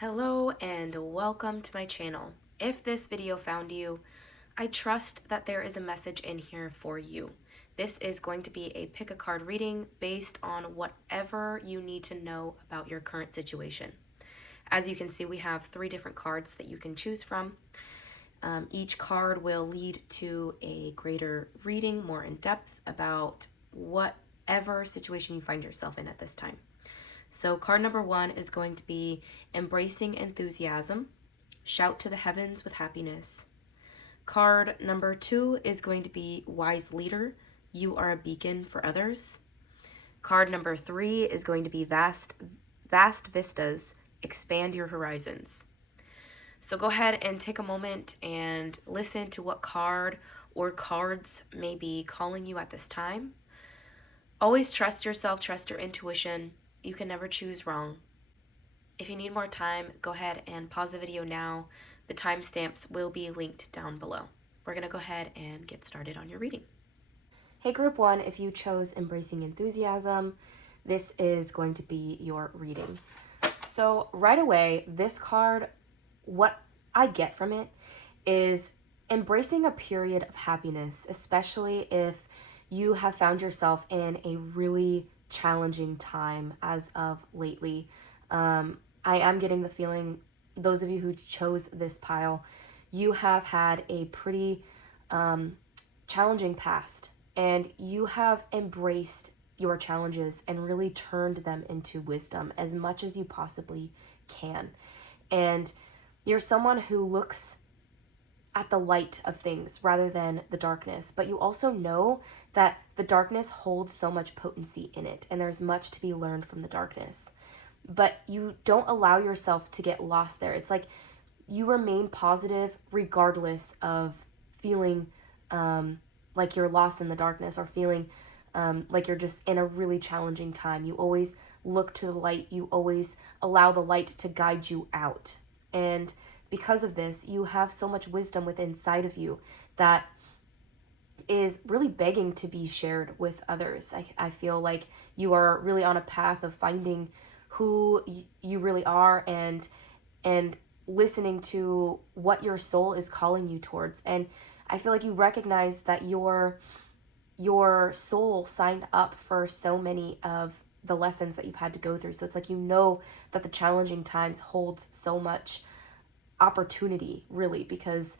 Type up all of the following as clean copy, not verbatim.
Hello and welcome to my channel. If this video found you, I trust that there is a message in here for you. This is going to be a pick a card reading based on whatever you need to know about your current situation. As you can see, we have 3 different cards that you can choose from. Each card will lead to a greater reading, more in depth about whatever situation you find yourself in at this time. So card number 1 is going to be Embracing Enthusiasm, Shout to the Heavens with Happiness. Card number 2 is going to be Wise Leader, You Are a Beacon for Others. Card number 3 is going to be Vast Vistas, Expand Your Horizons. So go ahead and take a moment and listen to what card or cards may be calling you at this time. Always trust yourself, trust your intuition. You can never choose wrong. If you need more time, go ahead and pause the video now. The timestamps will be linked down below. We're going to go ahead and get started on your reading. Hey Group 1, if you chose Embracing Enthusiasm, this is going to be your reading. So right away, this card, what I get from it is embracing a period of happiness, especially if you have found yourself in a really challenging time as of lately. I am getting the feeling, those of you who chose this pile, you have had a pretty challenging past, and you have embraced your challenges and really turned them into wisdom as much as you possibly can. And you're someone who looks at the light of things rather than the darkness, but you also know that the darkness holds so much potency in it, and there's much to be learned from the darkness. But you don't allow yourself to get lost there. It's like you remain positive regardless of feeling like you're lost in the darkness, or feeling like you're just in a really challenging time. You always look to the light. You always allow the light to guide you out. And because of this, you have so much wisdom within inside of you that is really begging to be shared with others. I feel like you are really on a path of finding who you really are, and listening to what your soul is calling you towards. And I feel like you recognize that your soul signed up for so many of the lessons that you've had to go through. So it's like you know that the challenging times holds so much opportunity, really, because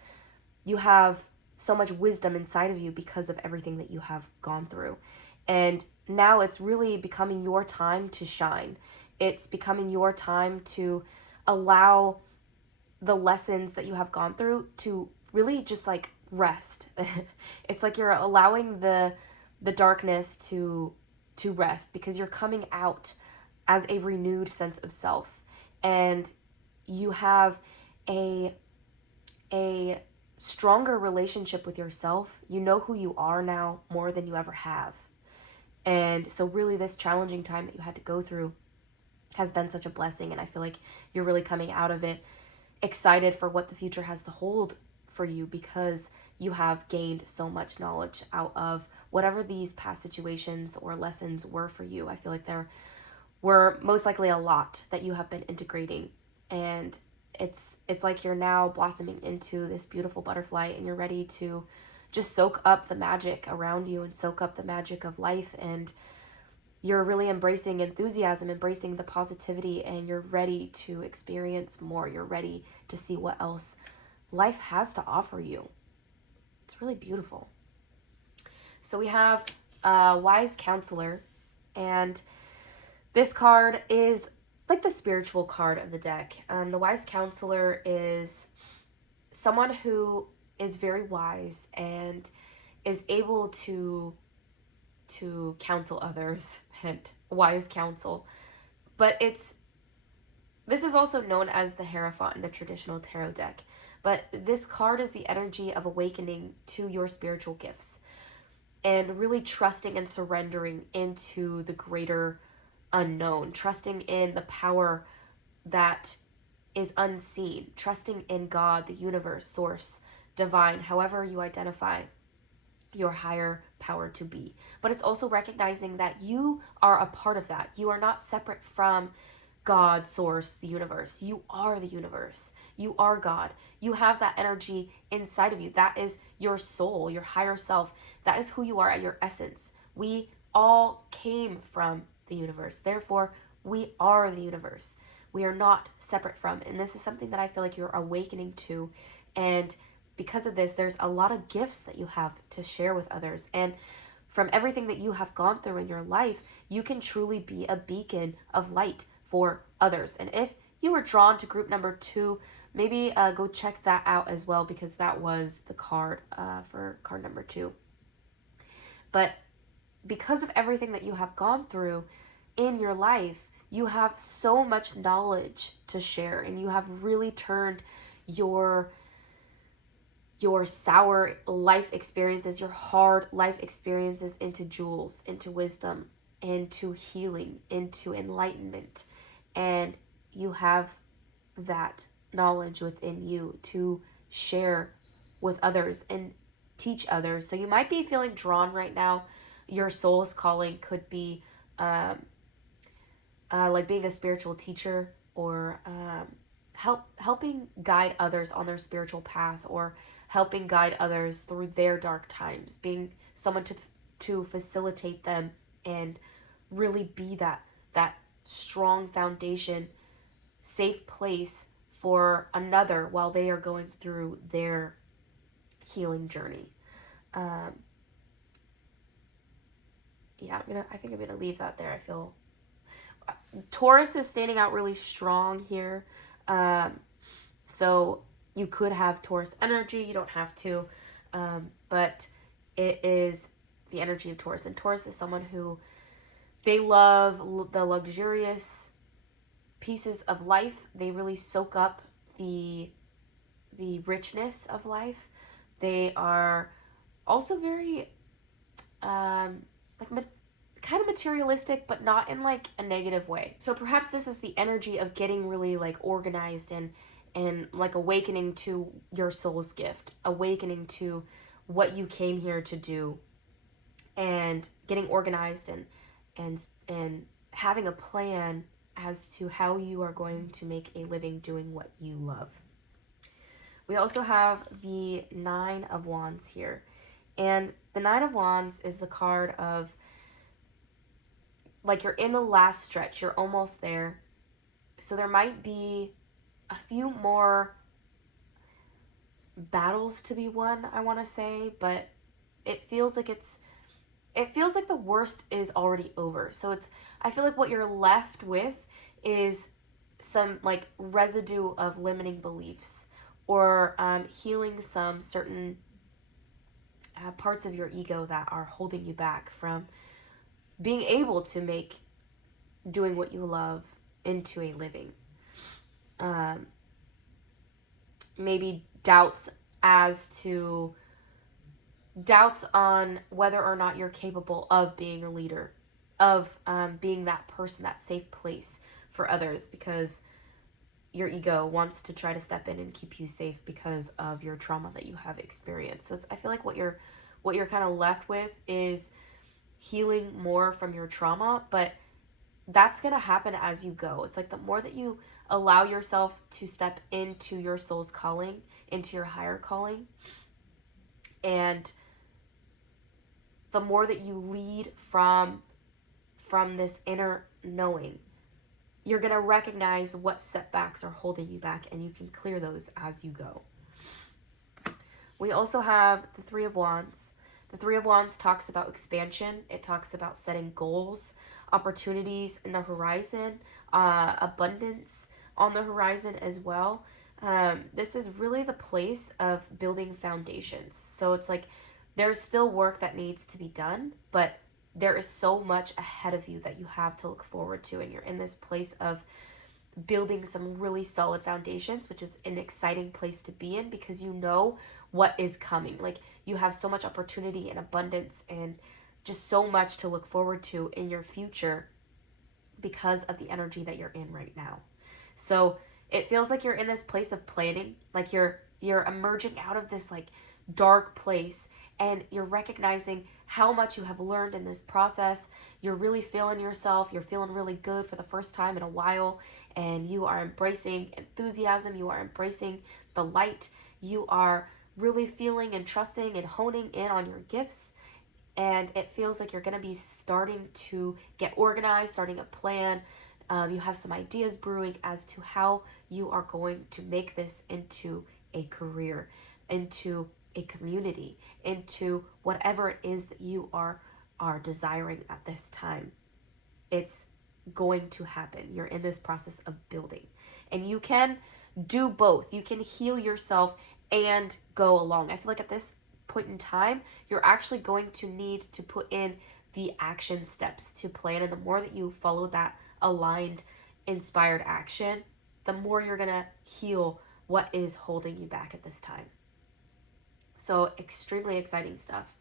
you have so much wisdom inside of you because of everything that you have gone through. And now it's really becoming your time to shine. It's becoming your time to allow the lessons that you have gone through to really just like rest. It's like you're allowing the darkness to rest, because you're coming out as a renewed sense of self, and you have a stronger relationship with yourself. You know who you are now more than you ever have. And so really this challenging time that you had to go through has been such a blessing, and I feel like you're really coming out of it excited for what the future has to hold for you, because you have gained so much knowledge out of whatever these past situations or lessons were for you. I feel like there were most likely a lot that you have been integrating, and it's like you're now blossoming into this beautiful butterfly, and you're ready to just soak up the magic around you and soak up the magic of life. And you're really embracing enthusiasm, embracing the positivity, and you're ready to experience more. You're ready to see what else life has to offer you. It's really beautiful. So we have Wise Counselor, and this card is like the spiritual card of the deck. The Wise Counselor is someone who is very wise and is able to counsel others and wise counsel. But this is also known as the Hierophant in the traditional tarot deck. But this card is the energy of awakening to your spiritual gifts and really trusting and surrendering into the greater unknown, trusting in the power that is unseen, trusting in God, the universe, source, divine, however you identify your higher power to be. But it's also recognizing that you are a part of that. You are not separate from God, source, the universe. You are the universe. You are God. You have that energy inside of you. That is your soul, your higher self. That is who you are at your essence. We all came from the universe. Therefore, we are the universe. We are not separate from. And this is something that I feel like you're awakening to. And because of this, there's a lot of gifts that you have to share with others. And from everything that you have gone through in your life, you can truly be a beacon of light for others. And if you were drawn to group number 2, maybe go check that out as well, because that was the card for card number 2. But because of everything that you have gone through in your life, you have so much knowledge to share, and you have really turned your sour life experiences, your hard life experiences into jewels, into wisdom, into healing, into enlightenment. And you have that knowledge within you to share with others and teach others. So you might be feeling drawn right now. Your soul's calling could be like being a spiritual teacher, or helping guide others on their spiritual path, or helping guide others through their dark times, being someone to facilitate them and really be that strong foundation, safe place for another while they are going through their healing journey. I think I'm gonna leave that there. I feel Taurus is standing out really strong here. So you could have Taurus energy. You don't have to, but it is the energy of Taurus. And Taurus is someone who, they love the luxurious pieces of life. They really soak up the richness of life. They are also very kind of materialistic, but not in like a negative way. So perhaps this is the energy of getting really like organized and like awakening to your soul's gift, awakening to what you came here to do, and getting organized and having a plan as to how you are going to make a living doing what you love. We also have the 9 of Wands here. And the 9 of Wands is the card of, like, you're in the last stretch. You're almost there. So there might be a few more battles to be won, I want to say. But it feels like the worst is already over. So I feel like what you're left with is some, like, residue of limiting beliefs, or healing some certain parts of your ego that are holding you back from being able to make doing what you love into a living. Maybe doubts on whether or not you're capable of being a leader, of being that person, that safe place for others, because your ego wants to try to step in and keep you safe because of your trauma that you have experienced. So I feel like what you're kind of left with is healing more from your trauma, but that's going to happen as you go. It's like the more that you allow yourself to step into your soul's calling, into your higher calling, and the more that you lead from this inner knowing, you're going to recognize what setbacks are holding you back, and you can clear those as you go. We also have the 3 of Wands. The 3 of Wands talks about expansion. It talks about setting goals, opportunities in the horizon, abundance on the horizon as well. This is really the place of building foundations. So it's like there's still work that needs to be done, but there is so much ahead of you that you have to look forward to, and you're in this place of building some really solid foundations, which is an exciting place to be in, because you know what is coming. Like, you have so much opportunity and abundance and just so much to look forward to in your future because of the energy that you're in right now. So it feels like you're in this place of planning, like you're emerging out of this like dark place, and you're recognizing how much you have learned in this process. You're really feeling yourself. You're feeling really good for the first time in a while, and you are embracing enthusiasm. You are embracing the light. You are really feeling and trusting and honing in on your gifts. And it feels like you're going to be starting to get organized, starting a plan. You have some ideas brewing as to how you are going to make this into a career, into a community, into whatever it is that you are desiring at this time. It's going to happen. You're in this process of building. And you can do both. You can heal yourself and go along. I feel like at this point in time, you're actually going to need to put in the action steps to plan. And the more that you follow that aligned, inspired action, the more you're going to heal what is holding you back at this time. So extremely exciting stuff.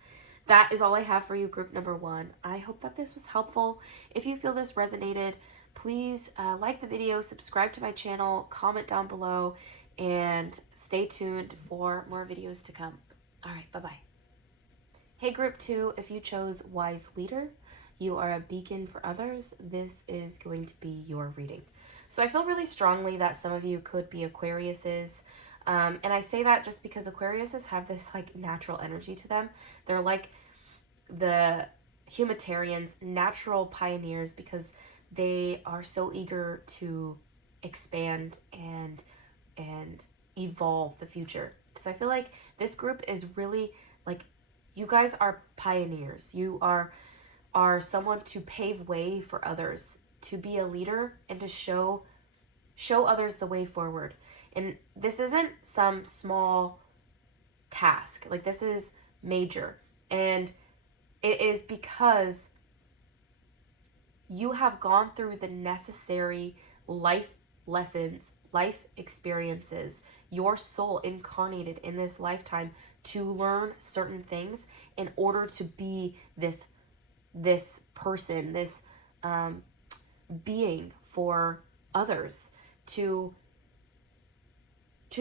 That is all I have for you, group number 1. I hope that this was helpful. If you feel this resonated, please like the video, subscribe to my channel, comment down below, and stay tuned for more videos to come. All right, bye-bye. Hey, group 2, if you chose Wise Leader, you are a beacon for others, this is going to be your reading. So I feel really strongly that some of you could be Aquariuses. And I say that just because Aquariuses have this like natural energy to them. They're like the humanitarians, natural pioneers, because they are so eager to expand and evolve the future. So I feel like this group is really like, you guys are pioneers. You are someone to pave way for others, to be a leader and to show others the way forward. And this isn't some small task. Like, this is major. And it is because you have gone through the necessary life lessons, life experiences, your soul incarnated in this lifetime to learn certain things in order to be this person, this being for others, to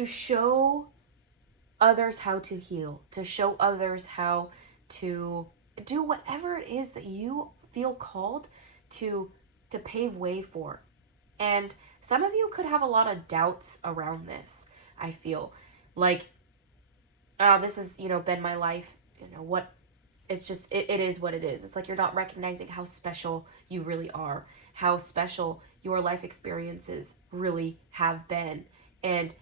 show others how to heal, to show others how to do whatever it is that you feel called to pave way for. And some of you could have a lot of doubts around this. I feel like, oh, this has, been my life. What, it's just, it is what it is. It's like you're not recognizing how special you really are, how special your life experiences really have been, and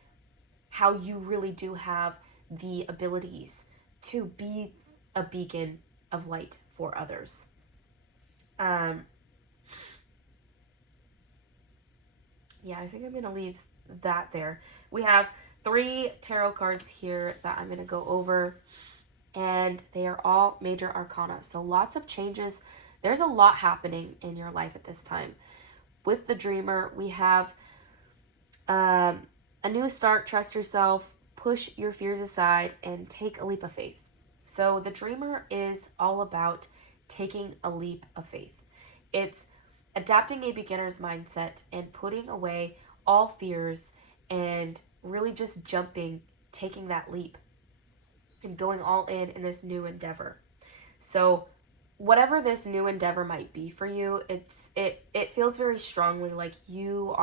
how you really do have the abilities to be a beacon of light for others. Yeah, I think I'm going to leave that there. We have 3 tarot cards here that I'm going to go over, and they are all major arcana. So lots of changes. There's a lot happening in your life at this time. With the Dreamer, we have a new start, trust yourself, push your fears aside, and take a leap of faith. So the Dreamer is all about taking a leap of faith. It's adapting a beginner's mindset and putting away all fears and really just jumping, taking that leap and going all in this new endeavor. So whatever this new endeavor might be for you, it feels very strongly like you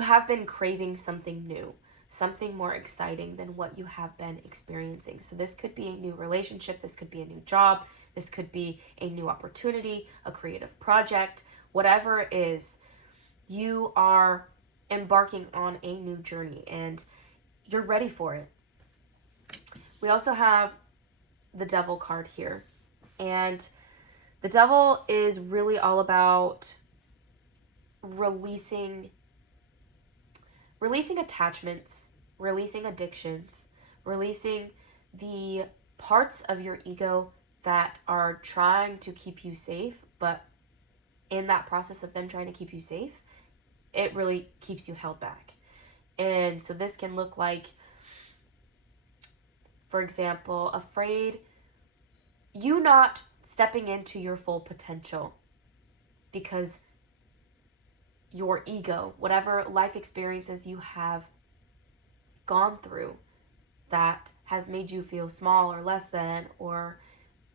have been craving something new, something more exciting than what you have been experiencing. So this could be a new relationship, this could be a new job, this could be a new opportunity, a creative project, whatever it is, you are embarking on a new journey and you're ready for it. We also have the Devil card here. And the Devil is really all about releasing attachments, releasing addictions, releasing the parts of your ego that are trying to keep you safe, but in that process of them trying to keep you safe, it really keeps you held back. And so this can look like, for example, afraid you not stepping into your full potential because your ego, whatever life experiences you have gone through, that has made you feel small or less than, or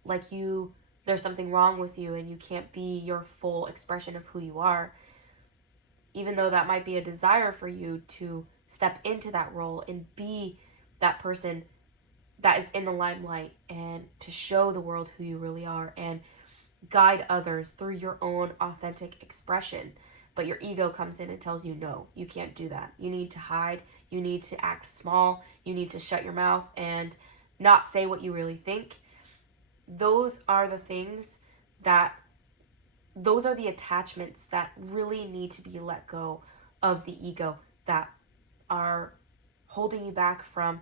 like there's something wrong with you and you can't be your full expression of who you are, even though that might be a desire for you to step into that role and be that person that is in the limelight and to show the world who you really are and guide others through your own authentic expression. But your ego comes in and tells you, no, you can't do that. You need to hide. You need to act small. You need to shut your mouth and not say what you really think. Those are the things those are the attachments that really need to be let go of the ego, that are holding you back from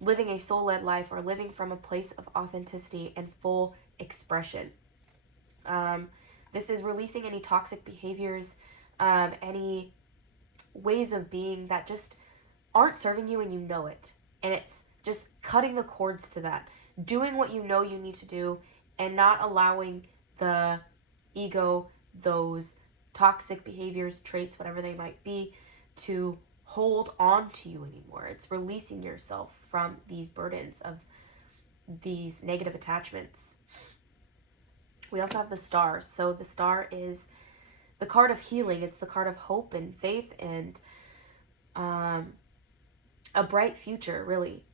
living a soul-led life or living from a place of authenticity and full expression. This is releasing any toxic behaviors, any ways of being that just aren't serving you and you know it. And it's just cutting the cords to that. Doing what you know you need to do and not allowing the ego, those toxic behaviors, traits, whatever they might be, to hold on to you anymore. It's releasing yourself from these burdens of these negative attachments. We also have the star. So the star is the card of healing. It's the card of hope and faith and a bright future, really.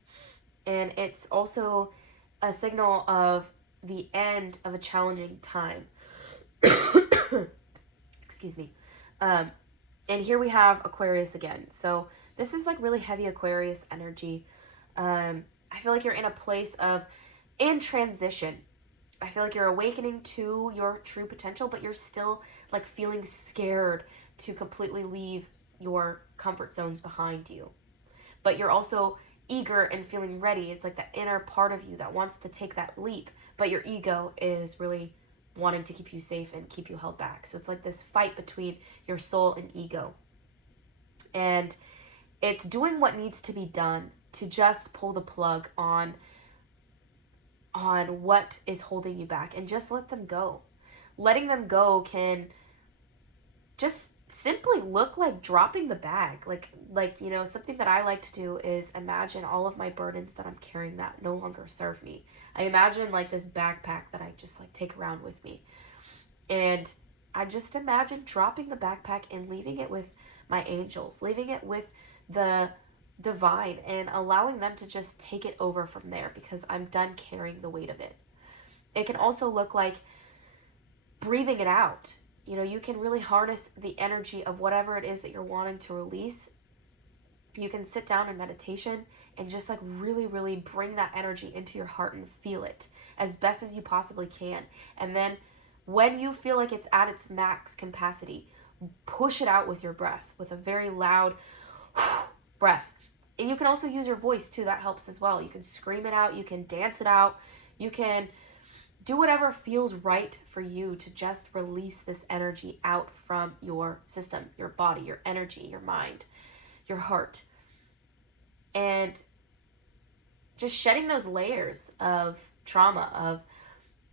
And it's also a signal of the end of a challenging time. Excuse me. And here we have Aquarius again. So this is like really heavy Aquarius energy. I feel like you're in a place in transition. I feel like you're awakening to your true potential, but you're still like feeling scared to completely leave your comfort zones behind you. But you're also eager and feeling ready. It's like the inner part of you that wants to take that leap, but your ego is really wanting to keep you safe and keep you held back. So it's like this fight between your soul and ego. And it's doing what needs to be done to just pull the plug on what is holding you back and just let them go. Letting them go can just simply look like dropping the bag. Like something that I like to do is imagine all of my burdens that I'm carrying that no longer serve me. I imagine like this backpack that I just like take around with me. And I just imagine dropping the backpack and leaving it with my angels, leaving it with the divine and allowing them to just take it over from there because I'm done carrying the weight of it. It can also look like breathing it out. You can really harness the energy of whatever it is that you're wanting to release. You can sit down in meditation and just like really, really bring that energy into your heart and feel it as best as you possibly can. And then when you feel like it's at its max capacity, push it out with your breath, with a very loud breath. And you can also use your voice too. That helps as well. You can scream it out. You can dance it out. You can do whatever feels right for you to just release this energy out from your system, your body, your energy, your mind, your heart. And just shedding those layers of trauma, of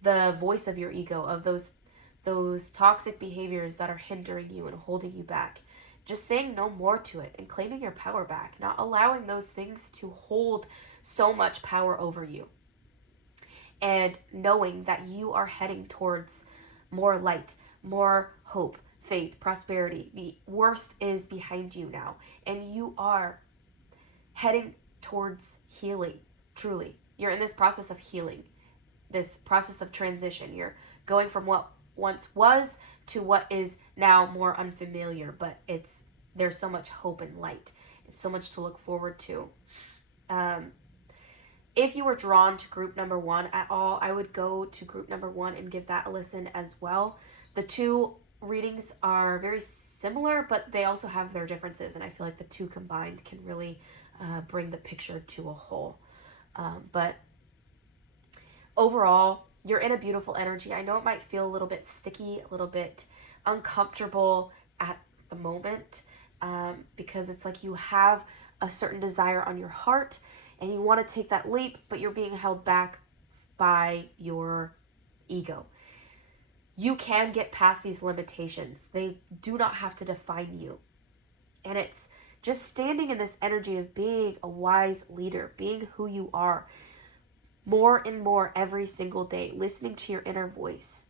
the voice of your ego, of those toxic behaviors that are hindering you and holding you back. Just saying no more to it and claiming your power back, not allowing those things to hold so much power over you. And knowing that you are heading towards more light, more hope, faith, prosperity. The worst is behind you now. And you are heading towards healing, truly. You're in this process of healing, this process of transition. You're going from what once was to what is now more unfamiliar, but there's so much hope and light. It's so much to look forward to. If you were drawn to group number 1 at all, I would go to group number 1 and give that a listen as well. The two readings are very similar, but they also have their differences, and I feel like the two combined can really bring the picture to a whole. But overall, you're in a beautiful energy. I know it might feel a little bit sticky, a little bit uncomfortable at the moment, because it's like you have a certain desire on your heart and you want to take that leap, but you're being held back by your ego. You can get past these limitations. They do not have to define you. And it's just standing in this energy of being a wise leader, being who you are more and more every single day, listening to your inner voice.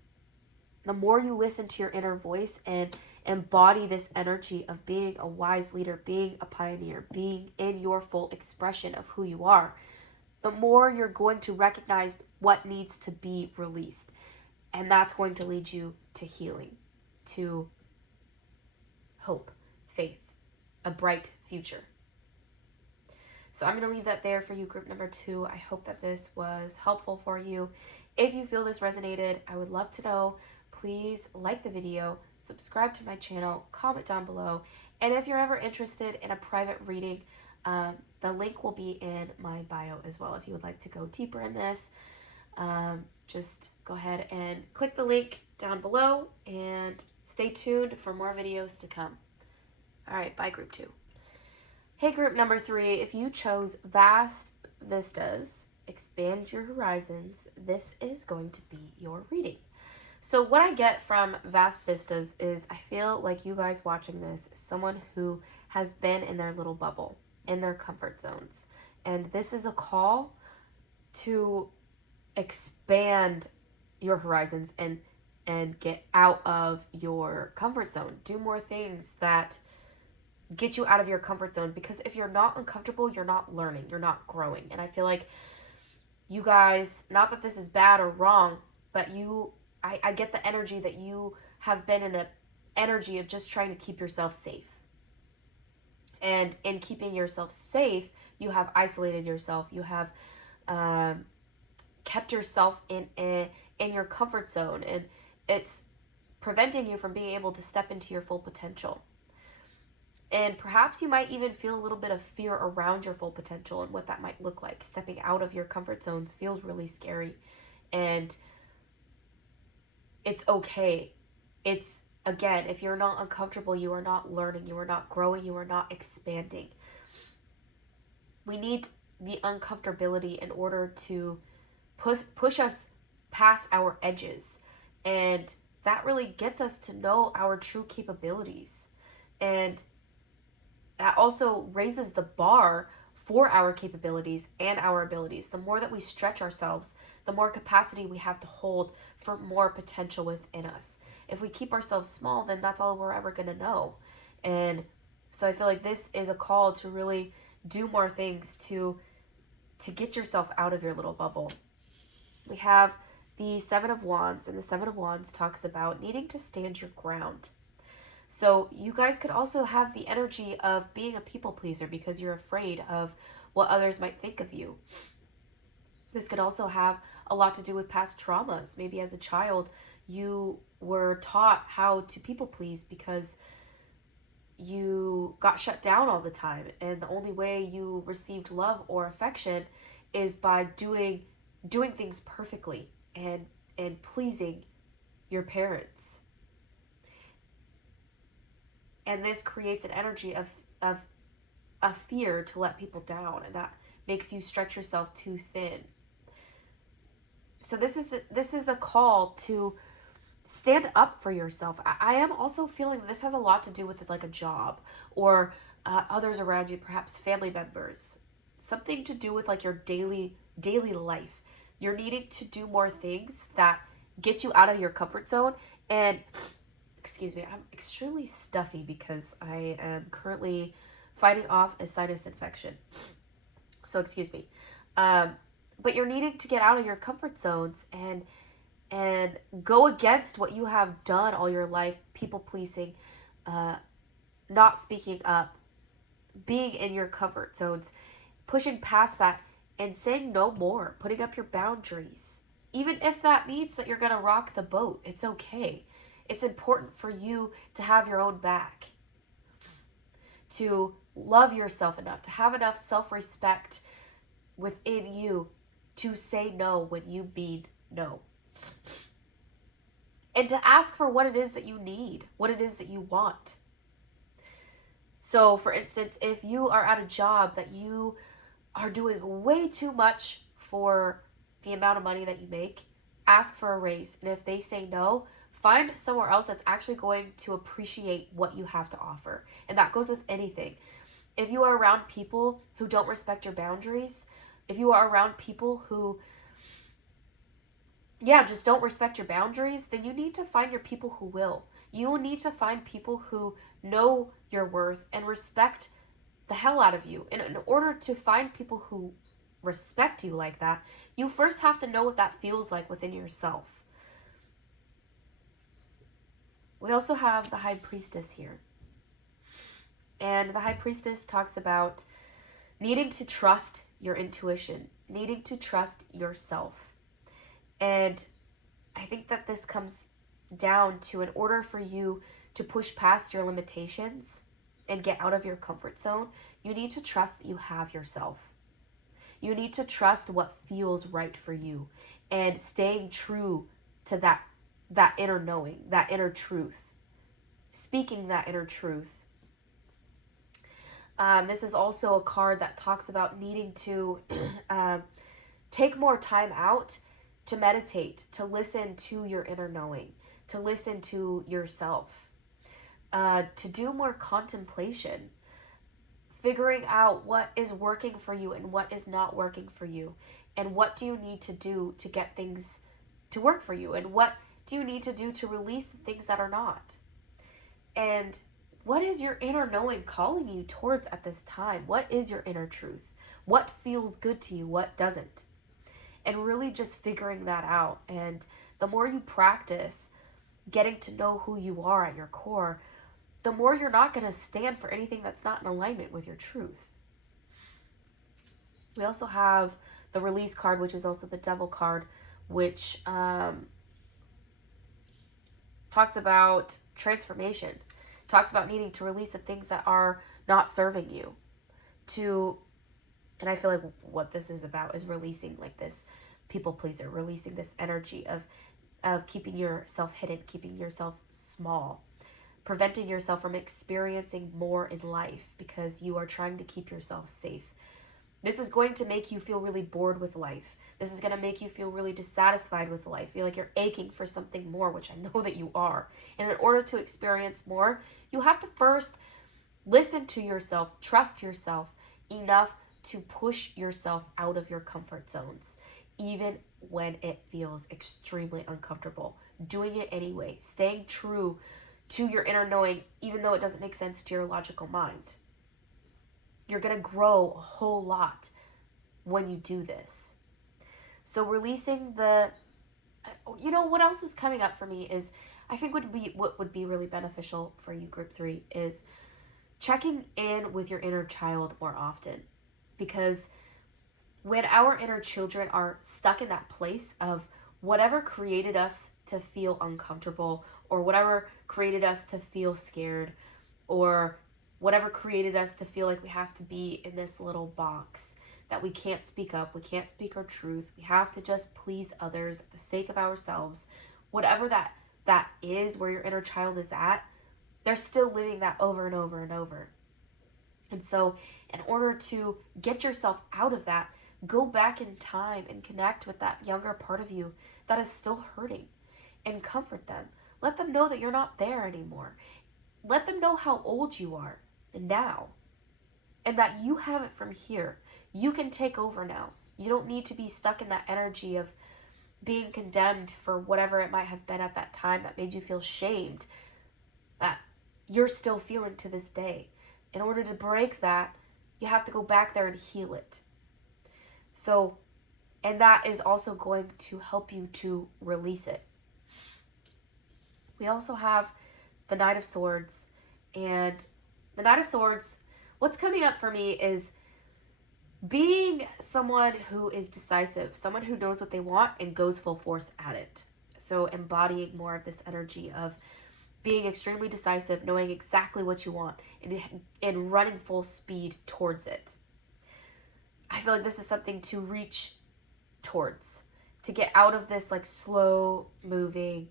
The more you listen to your inner voice and embody this energy of being a wise leader, being a pioneer, being in your full expression of who you are, the more you're going to recognize what needs to be released. And that's going to lead you to healing, to hope, faith, a bright future. So I'm going to leave that there for you, group number 2. I hope that this was helpful for you. If you feel this resonated, I would love to know. Please like the video, subscribe to my channel, comment down below. And if you're ever interested in a private reading, the link will be in my bio as well. If you would like to go deeper in this, just go ahead and click the link down below and stay tuned for more videos to come. All right, bye group 2. Hey group number 3, if you chose Vast Vistas, Expand Your Horizons, this is going to be your reading. So what I get from Vast Vistas is I feel like you guys watching this is someone who has been in their little bubble, in their comfort zones. And this is a call to expand your horizons and get out of your comfort zone. Do more things that get you out of your comfort zone, because if you're not uncomfortable, you're not learning, you're not growing. And I feel like you guys, not that this is bad or wrong, but I get the energy that you have been in an energy of just trying to keep yourself safe. And in keeping yourself safe, you have isolated yourself. You have kept yourself in your comfort zone, and it's preventing you from being able to step into your full potential. And perhaps you might even feel a little bit of fear around your full potential and what that might look like. Stepping out of your comfort zones feels really scary. And it's okay. It's, again, if you're not uncomfortable, you are not learning, you are not growing, you are not expanding. We need the uncomfortability in order to push us past our edges. And that really gets us to know our true capabilities. And that also raises the bar for our capabilities and our abilities. The more that we stretch ourselves, the more capacity we have to hold for more potential within us. If we keep ourselves small, then that's all we're ever going to know. And so I feel like this is a call to really do more things to get yourself out of your little bubble. We have the 7 of Wands, and the 7 of Wands talks about needing to stand your ground. So you guys could also have the energy of being a people pleaser because you're afraid of what others might think of you. This could also have a lot to do with past traumas. Maybe as a child, you were taught how to people please because you got shut down all the time. And the only way you received love or affection is by doing things perfectly and pleasing your parents. And this creates an energy of a fear to let people down, and that makes you stretch yourself too thin. So this is a call to stand up for yourself. I am also feeling this has a lot to do with like a job or others around you, perhaps family members. Something to do with like your daily life. You're needing to do more things that get you out of your comfort zone. And excuse me, I'm extremely stuffy because I am currently fighting off a sinus infection. So excuse me. But you're needing to get out of your comfort zones and go against what you have done all your life, people pleasing, not speaking up, being in your comfort zones, pushing past that and saying no more, putting up your boundaries. Even if that means that you're going to rock the boat, it's okay. It's important for you to have your own back, to love yourself enough, to have enough self-respect within you to say no when you mean no. And to ask for what it is that you need, what it is that you want. So, for instance, if you are at a job that you are doing way too much for the amount of money that you make, ask for a raise. And if they say no, find somewhere else that's actually going to appreciate what you have to offer. And that goes with anything. If you are around people who don't respect your boundaries, if you are around people who, just don't respect your boundaries, then you need to find your people who will. You need to find people who know your worth and respect the hell out of you. And in order to find people who respect you like that, you first have to know what that feels like within yourself. We also have the High Priestess here. And the High Priestess talks about needing to trust your intuition, needing to trust yourself. And I think that this comes down to, in order for you to push past your limitations and get out of your comfort zone, you need to trust that you have yourself. You need to trust what feels right for you and staying true to that inner knowing, that inner truth, speaking that inner truth. This is also a card that talks about needing to take more time out to meditate, to listen to your inner knowing, to listen to yourself, to do more contemplation, figuring out what is working for you and what is not working for you, and what do you need to do to get things to work for you, and what do you need to do to release the things that are not. And what is your inner knowing calling you towards at this time? What is your inner truth? What feels good to you? What doesn't? And really just figuring that out. And the more you practice getting to know who you are at your core, the more you're not going to stand for anything that's not in alignment with your truth. We also have the Release card, which is also the Devil card, which talks about transformation, talks about needing to release the things that are not serving you. And I feel like what this is about is releasing like this people pleaser, releasing this energy of keeping yourself hidden, keeping yourself small, preventing yourself from experiencing more in life because you are trying to keep yourself safe. This is going to make you feel really bored with life. This is going to make you feel really dissatisfied with life. Feel like you're aching for something more, which I know that you are. And in order to experience more, you have to first listen to yourself, trust yourself enough to push yourself out of your comfort zones, even when it feels extremely uncomfortable. Doing it anyway, staying true to your inner knowing, even though it doesn't make sense to your logical mind. You're going to grow a whole lot when you do this. So releasing what else is coming up for me is, I think what would be really beneficial for you, Group 3, is checking in with your inner child more often. Because when our inner children are stuck in that place of whatever created us to feel uncomfortable, or whatever created us to feel scared, or whatever created us to feel like we have to be in this little box, that we can't speak up, we can't speak our truth, we have to just please others at the sake of ourselves, whatever that is where your inner child is at, they're still living that over and over and over. And so in order to get yourself out of that, go back in time and connect with that younger part of you that is still hurting and comfort them. Let them know that you're not there anymore. Let them know how old you are now and that you have it from here. You can take over now. You don't need to be stuck in that energy of being condemned for whatever it might have been at that time that made you feel shamed, that you're still feeling to this day. In order to break that, you have to go back there and heal it. So, and that is also going to help you to release it. We also have the Knight of Swords, and the Knight of Swords, what's coming up for me is being someone who is decisive, someone who knows what they want and goes full force at it. So embodying more of this energy of being extremely decisive, knowing exactly what you want, and running full speed towards it. I feel like this is something to reach towards, to get out of this like slow moving,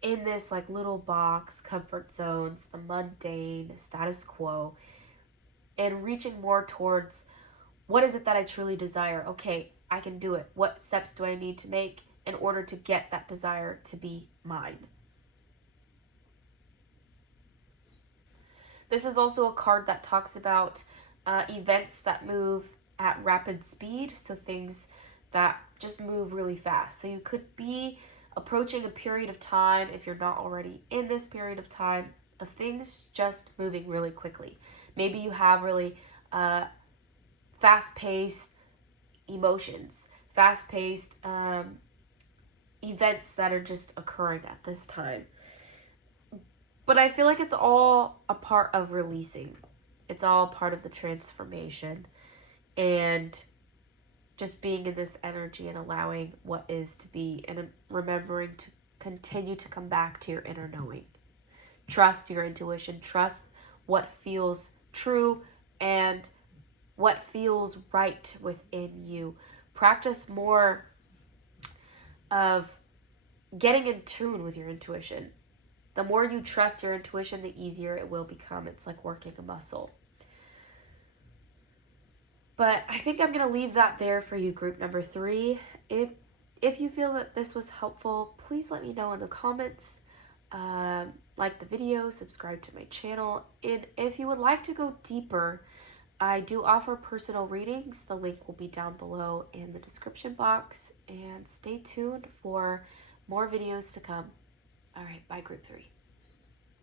in this like little box, comfort zones, the mundane, status quo, and reaching more towards what is it that I truly desire? Okay, I can do it. What steps do I need to make in order to get that desire to be mine? This is also a card that talks about events that move at rapid speed, so things that just move really fast. So you could be approaching a period of time, if you're not already in this period of time, of things just moving really quickly. Maybe you have really fast-paced emotions, fast-paced events that are just occurring at this time. But I feel like it's all a part of releasing. It's all a part of the transformation and just being in this energy and allowing what is to be and remembering to continue to come back to your inner knowing. Trust your intuition. Trust what feels true and what feels right within you. Practice more of getting in tune with your intuition. The more you trust your intuition, the easier it will become. It's like working a muscle. But I think I'm going to leave that there for you, group number 3. If you feel that this was helpful, please let me know in the comments. Like the video, subscribe to my channel. And if you would like to go deeper, I do offer personal readings. The link will be down below in the description box. And stay tuned for more videos to come. All right, bye, group 3.